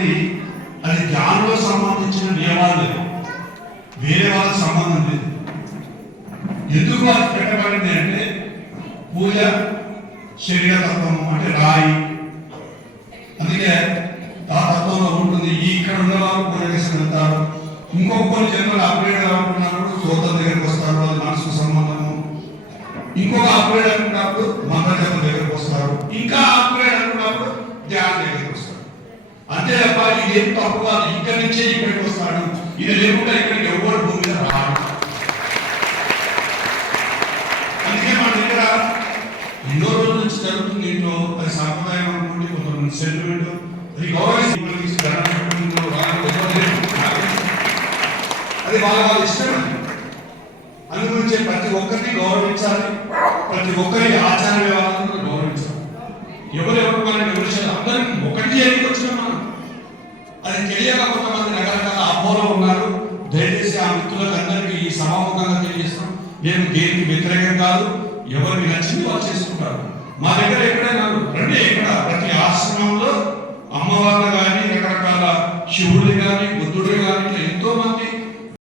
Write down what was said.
అనేది అది ధ్యానంలో సంబంధించిన నియమాలు, వేరే వాళ్ళ సంబంధం లేదు. ఎందుకు అది పెట్టబడింది అంటే పూజ శరీరతత్వం అంటే రాయి, అందుకే ఆ తత్వంలో ఉంటుంది. ఇక్కడ ఉన్న వాళ్ళు పూజ చేసి వెళ్తారు. ఇంకొక జన్మలు అప్గ్రేడ్ అనుకున్నప్పుడు సోదరు దగ్గరికి వస్తారు, అది మనసుకు సంబంధము. ఇంకొక అప్గ్రేడ్ అనుకున్నప్పుడు మంత్రజపం దగ్గరికి వస్తారు. ఇంకా అప్గ్రేడ్ అనుకున్నప్పుడు ధ్యానం దగ్గరికి వస్తారు. అంతే తప్ప ఇది ఏం తప్పు కాదు. ఇక్కడి నుంచే ఇక్కడికి వస్తాడు, ఇది లేకుండా ఇక్కడికి ఎవరు భూమి మీద రాడు. అందుకే మన దగ్గర ఎన్నో రోజుల నుంచి జరుగుతుంది. ఇంట్లో అది సాంప్రదాయం అనుకోండి, కొంతమంది సెంటిమెంట్, అది గౌరవించి అది వాళ్ళ ఇష్టం. అనుగురించే ప్రతి ఒక్కరిని గౌరవించాలి, ప్రతి ఒక్కరి ఆచార వ్యవహారాలను గౌరవించాలి. ఎవరెవరు మనం విమర్శలు అందరం ఒకటి చేయడానికి వచ్చిన మనం అది తెలియక కొంతమంది రకరకాల అపోలో ఉన్నారు. దయచేసి ఆ మిత్రులకు అందరికీ ఈ సమాముఖంగా తెలియజేస్తాం, నేను దేనికి వ్యతిరేకం కాదు. ఎవరికి నచ్చింది వాళ్ళు చేసుకుంటారు. మా దగ్గర ఎక్కడైనా రండి, ఇక్కడ ప్రతి ఆశ్రమంలో అమ్మవారిని కానీ రకరకాల శివుడిని